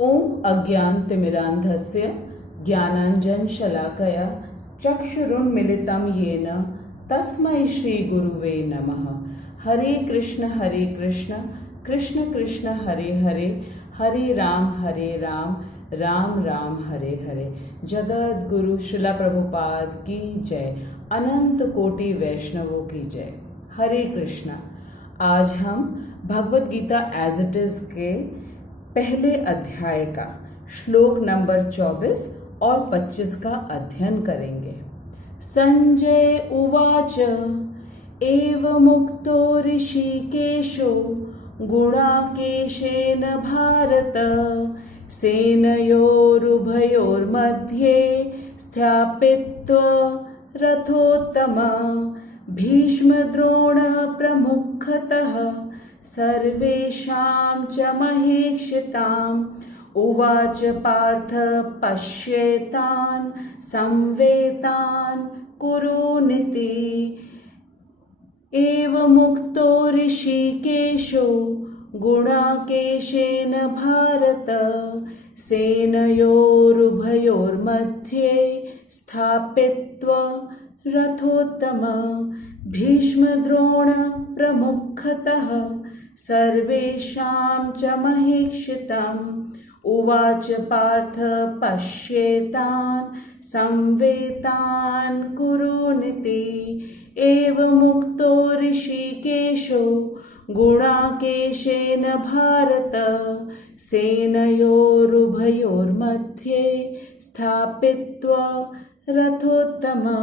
ओम अज्ञानतिमिरान्धस्य ज्ञानाञ्जनशलाकया चक्षुरुन्मिलितं येन तस्मै श्रीगुरुवे नमः। हरे कृष्ण कृष्ण कृष्ण हरे हरे, हरे राम राम राम हरे हरे। जगत गुरु श्रीला प्रभुपाद की जय, अनंत कोटि वैष्णवों की जय। हरे कृष्णा। आज हम Bhagavad Gita as it is के पहले अध्याय का श्लोक नंबर 24 और 25 का अध्ययन करेंगे। संजय उवाच एवमुक्तो ऋषिकेशो गुणाकेशेन भारत सेनयोरुभयोर्मध्ये स्थापित्वा रथोत्तमा भीष्मद्रोण प्रमुखतः सर्वेषां च महेक्षिताम् उवाच पार्थ पश्येतान् संवेतान् कुरुनिति। एवमुक्तो ऋषिकेशो गुणाकेशेन भारत सेनयोरुभयोर्मध्ये स्थापित्वा रथोत्तमा भीष्मद्रोण प्रमुखतः सर्वेषां च महेक्षिताम् उवाच पार्थ पश्येतान् संवेतान् कुरुनिति। एवमुक्तो ऋषिकेशो गुणाकेशेन भारत सेनयोरुभयोर्मध्ये स्थापित्वा रथोत्तमा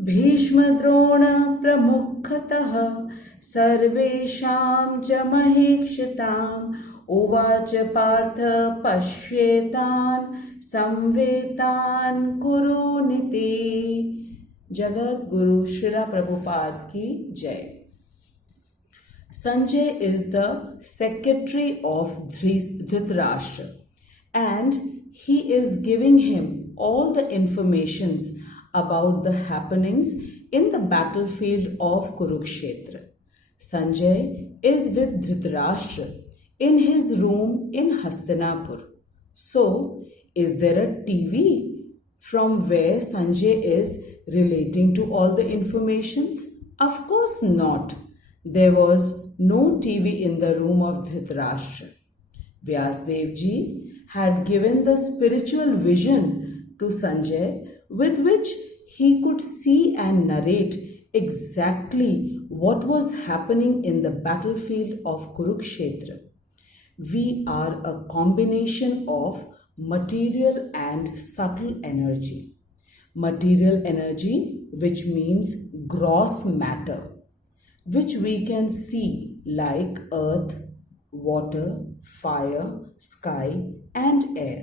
भीष्मद्रोण प्रमुखतः सर्वेषां च महेक्षिताम् उवाच पार्थ पश्येतान् संवेतान् कुरुनिति। जगत गुरु श्रीला प्रभुपाद की जय। Sanjay is the secretary of Dhritarashtra and he is giving him all the informations about the happenings in the battlefield of Kurukshetra. Sanjay is with Dhritarashtra in his room in Hastinapur. So, is there a TV from where Sanjay is relating to all the informations? Of course not. There was no TV in the room of Dhritarashtra. Vyasdev ji had given the spiritual vision to Sanjay with which he could see and narrate exactly what was happening in the battlefield of Kurukshetra. We are a combination of material and subtle energy. Material energy, which means gross matter, which we can see like earth, water, fire, sky, and air.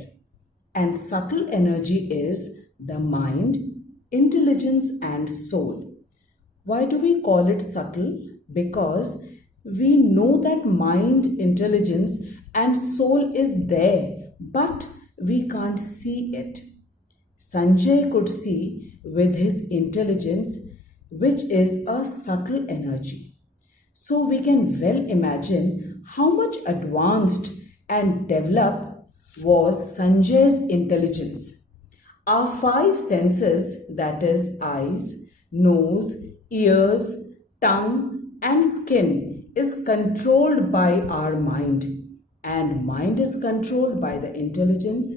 And subtle energy is the mind, intelligence, and soul. Why do we call it subtle? Because we know that mind, intelligence, and soul is there, but we can't see it. Sanjay could see with his intelligence, which is a subtle energy. So we can well imagine how much advanced and developed was Sanjay's intelligence. Our five senses, that is eyes, nose, ears, tongue and skin, is controlled by our mind, and mind is controlled by the intelligence,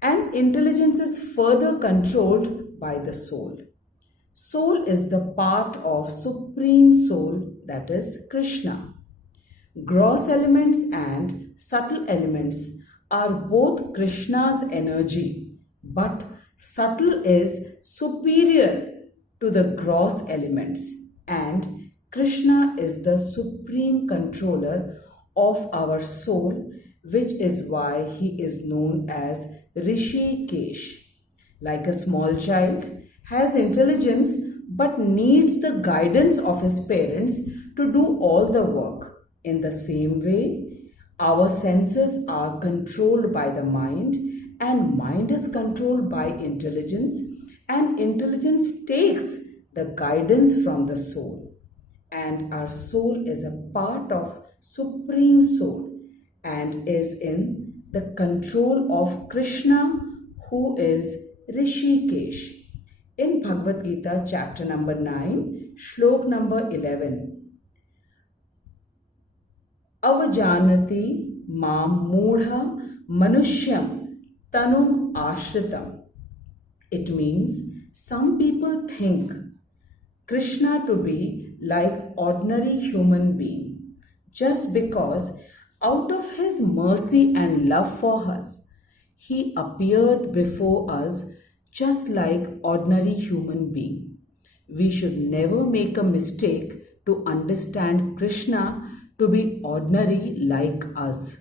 and intelligence is further controlled by the soul. Soul is the part of Supreme Soul, that is Krishna. Gross elements and subtle elements are both Krishna's energy, but subtle is superior to the gross elements, and Krishna is the supreme controller of our soul, which is why he is known as Rishikesh. Like a small child has intelligence but needs the guidance of his parents to do all the work. In the same way, our senses are controlled by the mind, and mind is controlled by intelligence, and intelligence takes the guidance from the soul. And our soul is a part of Supreme Soul and is in the control of Krishna, who is Rishikesh. In Bhagavad Gita, chapter number 9, shlok number 11. Avajanati mam mudha manushyam tanum ashritam. It means some people think Krishna to be like ordinary human being just because out of his mercy and love for us, he appeared before us just like ordinary human being. We should never make a mistake to understand Krishna to be ordinary like us.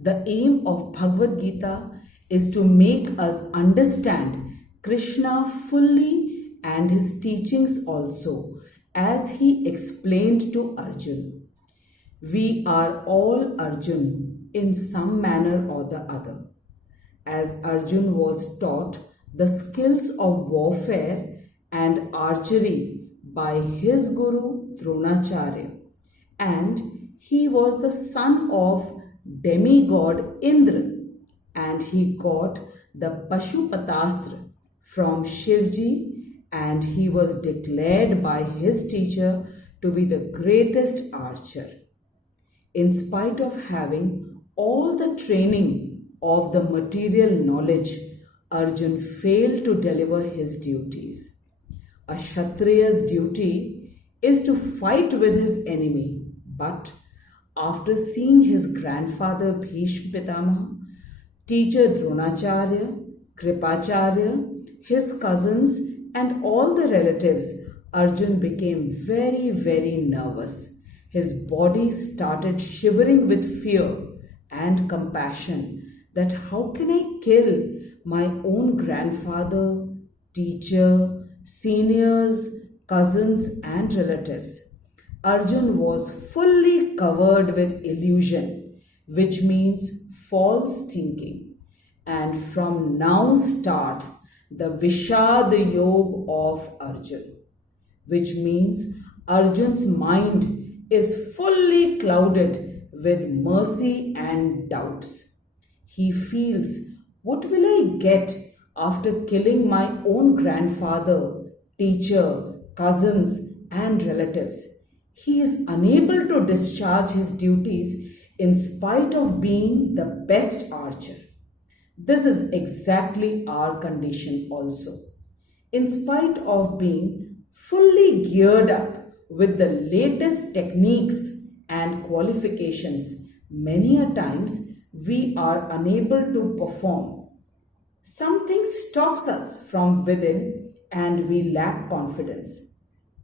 The aim of Bhagavad Gita is to make us understand Krishna fully and his teachings also, as he explained to Arjun. We are all Arjun in some manner or the other. As Arjun was taught the skills of warfare and archery by his guru Dronacharya, and he was the son of demigod Indra, and he got the Pashupatastra from Shivji, and he was declared by his teacher to be the greatest archer. In spite of having all the training of the material knowledge, Arjun failed to deliver his duties. A Kshatriya's duty is to fight with his enemy, but after seeing his grandfather Bhishma Pitamaha, teacher Dronacharya, Kripacharya, his cousins and all the relatives, Arjun became very, very nervous. His body started shivering with fear and compassion that how can I kill my own grandfather, teacher, seniors, cousins and relatives. Arjun was fully covered with illusion, which means false thinking. And from now starts the Vishad Yoga of Arjun, which means Arjun's mind is fully clouded with mercy and doubts. He feels, what will I get after killing my own grandfather, teacher, cousins and relatives? He is unable to discharge his duties in spite of being the best archer. This is exactly our condition also. In spite of being fully geared up with the latest techniques and qualifications, many a times we are unable to perform. Something stops us from within and we lack confidence.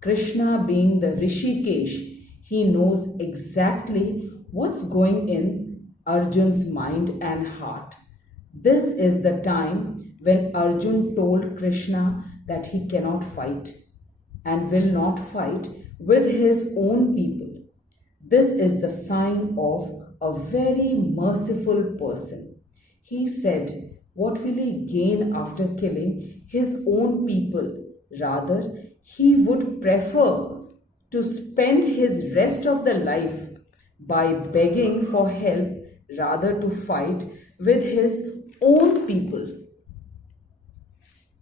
Krishna being the Rishikesh, he knows exactly what's going in Arjun's mind and heart. This is the time when Arjun told Krishna that he cannot fight and will not fight with his own people. This is the sign of a very merciful person. He said, what will he gain after killing his own people? Rather, he would prefer to spend his rest of the life by begging for help rather to fight with his own people.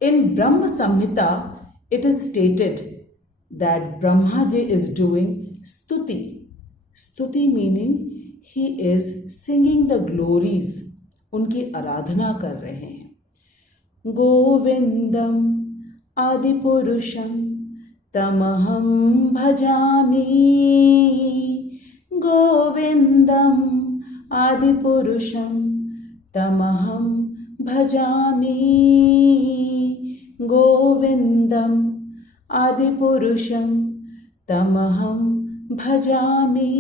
In Brahma Samhita, it is stated that Brahmaji is doing stuti. Stuti meaning he is singing the glories, उनकी आराधना कर रहे हैं. गोविंदम आदिपुरुषम तमहम भजामि. गोविंदम आदिपुरुषम तमहम भजामि. गोविंदम आदिपुरुषम तमहम भजामि.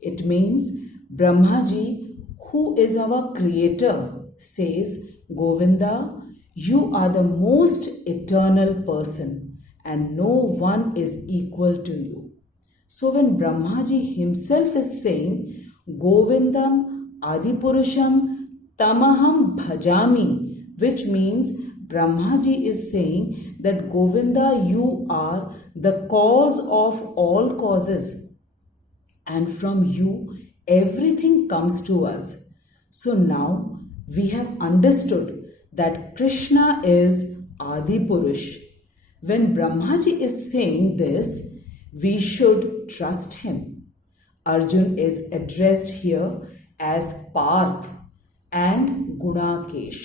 It means Brahmaji, who is our creator, says, Govinda, you are the most eternal person and no one is equal to you. So when Brahmaji himself is saying, Govindam Adipurusham Tamaham Bhajami, which means Brahmaji is saying that Govinda, you are the cause of all causes and from you everything comes to us. So now we have understood that Krishna is Adi Purush. When Brahmaji is saying this, we should trust him. Arjun is addressed here as Parth and Gunakesh.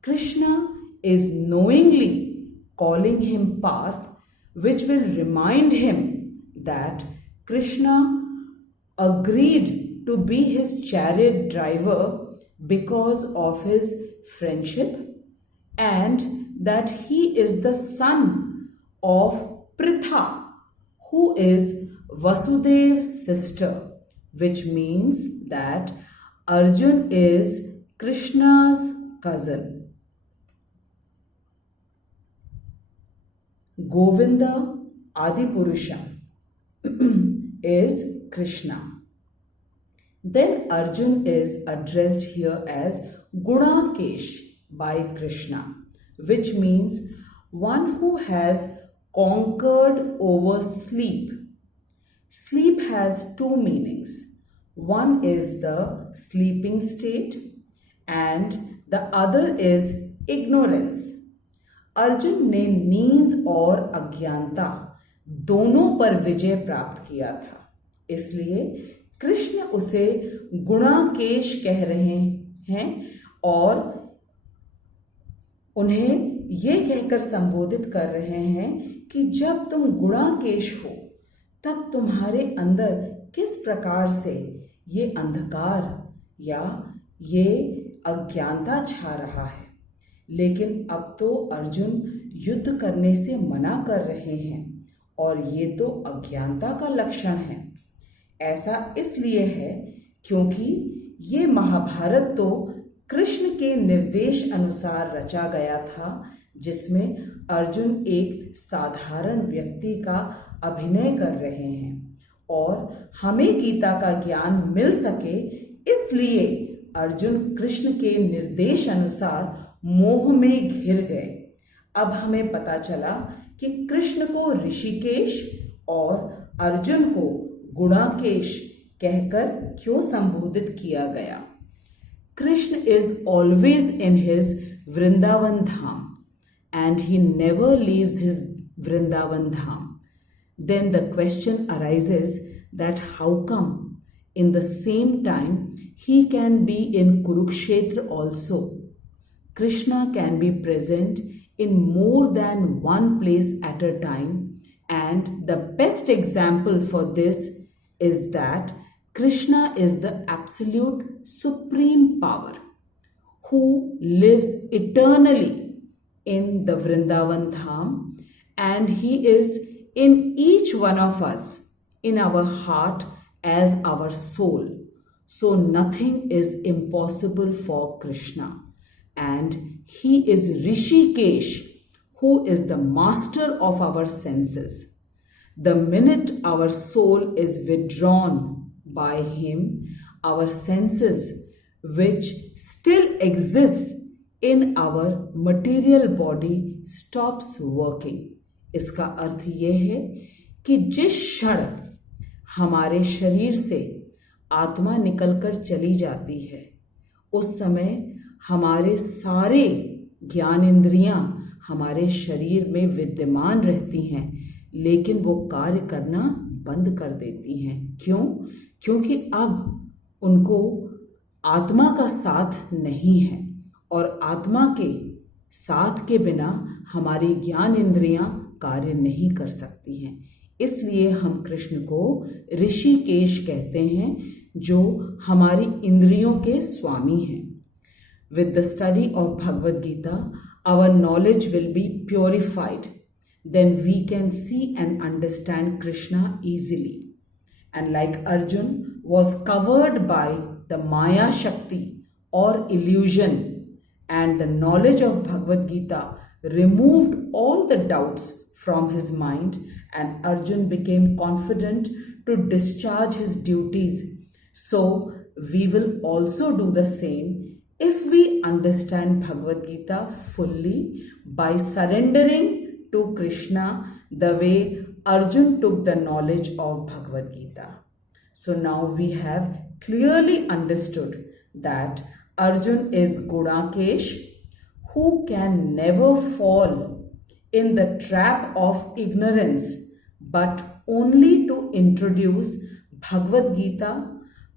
Krishna is knowingly calling him Parth, which will remind him that Krishna agreed to be his chariot driver because of his friendship and that he is the son of Pritha, who is Vasudev's sister, which means that Arjun is Krishna's cousin. Govinda Adipurusha is Krishna. Then Arjun is addressed here as Gunakesh by Krishna, which means one who has conquered over sleep. Sleep has two meanings. One is the sleeping state and the other is ignorance. Arjun ने नींद और अज्ञानता दोनों पर विजय प्राप्त किया था, इसलिए कृष्ण उसे गुणाकेश कह रहे हैं और उन्हें ये कहकर संबोधित कर रहे हैं कि जब तुम गुणाकेश हो तब तुम्हारे अंदर किस प्रकार से ये अंधकार या ये अज्ञानता छा रहा है। लेकिन अब तो अर्जुन युद्ध करने से मना कर रहे हैं और ये तो अज्ञानता का लक्षण है। ऐसा इसलिए है क्योंकि ये महाभारत तो कृष्ण के निर्देश अनुसार रचा गया था, जिसमें अर्जुन एक साधारण व्यक्ति का अभिनय कर रहे हैं और हमें गीता का ज्ञान मिल सके, इसलिए अर्जुन कृष्ण के निर्देश अनुसार मोह में घिर गए। अब हमें पता चला कि कृष्ण को ऋषिकेश और अर्जुन को गुणाकेश कहकर क्यों संबोधित किया गया। Krishna is always in his Vrindavan Dham and he never leaves his Vrindavan Dham. Then the question arises that how come in the same time he can be in Kurukshetra also. Krishna can be present in more than one place at a time, and the best example for this is that Krishna is the absolute supreme power who lives eternally in the Vrindavan Dham, and he is in each one of us, in our heart as our soul. So nothing is impossible for Krishna, and he is Rishikesh, who is the master of our senses. The minute our soul is withdrawn by him, our senses, which still exists in our material body, stops working. इसका अर्थ ये है कि जिस क्षण हमारे शरीर से आत्मा निकलकर चली जाती है, उस समय हमारे सारे ज्ञान इंद्रियां हमारे शरीर में विद्यमान रहती हैं, लेकिन वो कार्य करना बंद कर देती हैं। क्यों? क्योंकि अब उनको आत्मा का साथ नहीं है और आत्मा के साथ के बिना हमारी ज्ञान इंद्रियां कार्य नहीं कर सकती हैं। इसलिए हम कृष्ण को ऋषिकेश कहते हैं, जो हमारी इंद्रियों के स्वामी हैं। With the study of Bhagavad Gita, our knowledge will be purified. Then we can see and understand Krishna easily. And like Arjun was covered by the Maya Shakti or illusion, and the knowledge of Bhagavad Gita removed all the doubts from his mind, and Arjun became confident to discharge his duties. So we will also do the same if we understand Bhagavad Gita fully by surrendering to Krishna the way Arjun took the knowledge of Bhagavad Gita. So now we have clearly understood that Arjun is Gudakesh, who can never fall in the trap of ignorance, but only to introduce Bhagavad Gita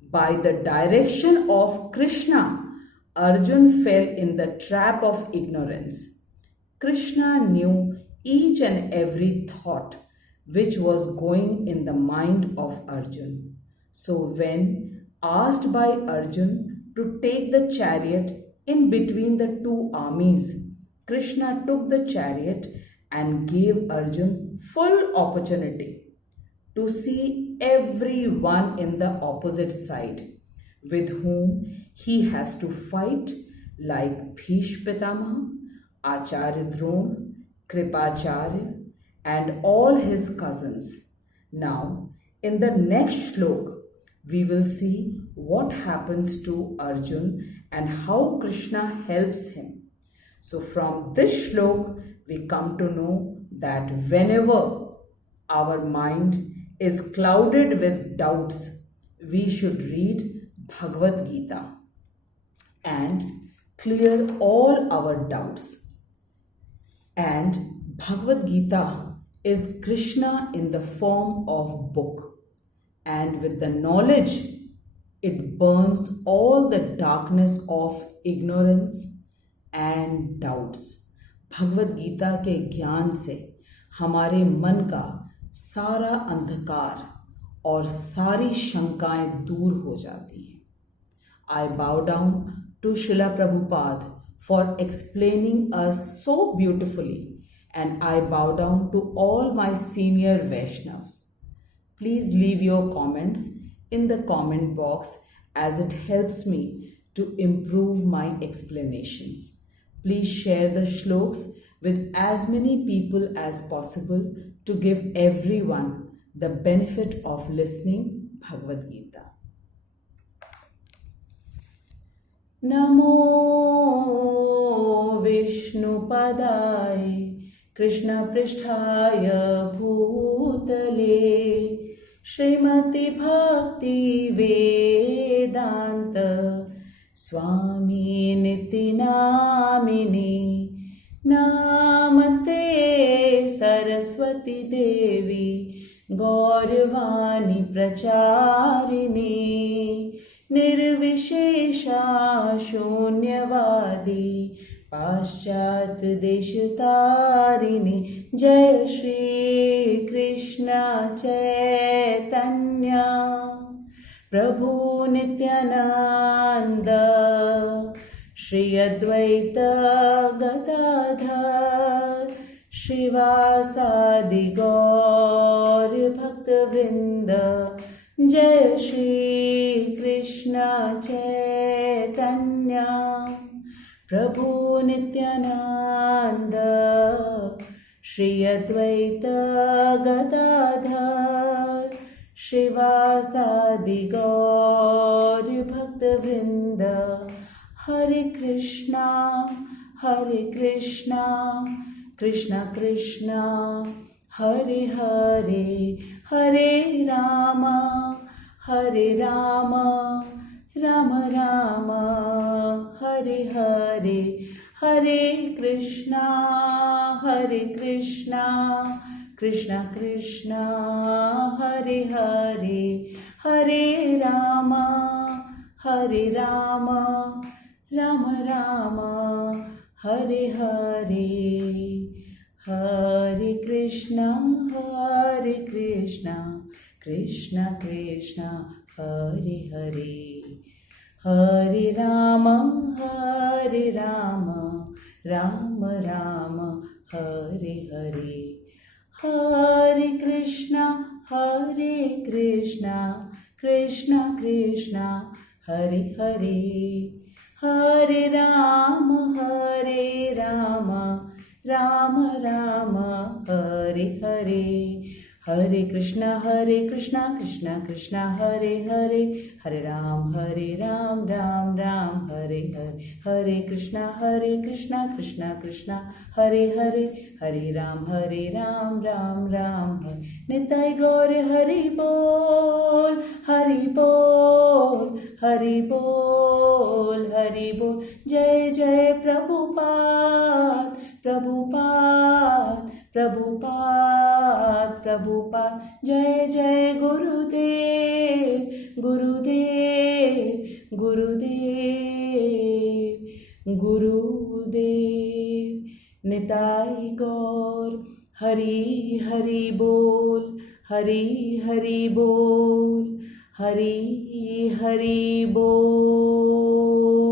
by the direction of Krishna. Arjun fell in the trap of ignorance. Krishna knew each and every thought which was going in the mind of Arjun. So, when asked by Arjun to take the chariot in between the two armies, Krishna took the chariot and gave Arjun full opportunity to see everyone in the opposite side with whom he has to fight, like Bhishma Pitamaha, Acharya Drona, Kripacharya, and all his cousins. Now, in the next shlok, we will see what happens to Arjun and how Krishna helps him. So, from this shlok, we come to know that whenever our mind is clouded with doubts, we should read Bhagavad Gita and clear all our doubts. And Bhagavad Gita is Krishna in the form of book, and with the knowledge it burns all the darkness of ignorance and doubts. Bhagavad Gita के ज्ञान से हमारे मन का सारा अंधकार और सारी शंकाएं दूर हो जाती हैं. I bow down to Srila Prabhupada for explaining us so beautifully, and I bow down to all my senior Vaishnavas. Please leave your comments in the comment box as it helps me to improve my explanations. Please share the shloks with as many people as possible to give everyone the benefit of listening Bhagavad Gita. Namo Vishnupadaya Krishna Pristhaya Bhutale Srimati Bhakti Vedanta Swami Niti Namini Namaste Saraswati Devi Gauravani Pracharini Nirvishesha Shunyavadi Paschat Deshtarini Jai Shri Krishna Chaitanya Prabhu Nityananda Shri Advaita Gadadhar Shivasadi Gaur Bhaktavrinda Jai Shri Krishna Chaitanya Prabhu Nityananda Shri Advaita Gadadhar Shivasadi Gaur Bhaktavrinda Hare Krishna Krishna Krishna Hare Hare Hare Rama Rama Rama Hare Hare Hare Krishna Krishna Krishna Hare Hare Hare Rama Rama Rama Hare Hare Hare Krishna Krishna Krishna Hare Hare Hare Rama Rama Rama Hare Hare Hare Krishna Krishna Krishna Hare Hare Hare Rama Rama Rama Hare Hare Hare Krishna Krishna Krishna Hare Hare Hare Ram Ram Ram Hare Hare Hare Krishna Krishna Krishna Hare Hare Hare Ram Ram Ram Hare Nitai Gaur Hari Bol Hari Bol Hari Bol Hari बोल। जय जय प्रभुपाद प्रभुपाद प्रभुपाद प्रभुपाद। जय जय गुरुदेव गुरुदेव गुरुदेव गुरुदेव। निताई गौर हरि हरि बोल, हरि हरि बोल, हरि हरि बोल।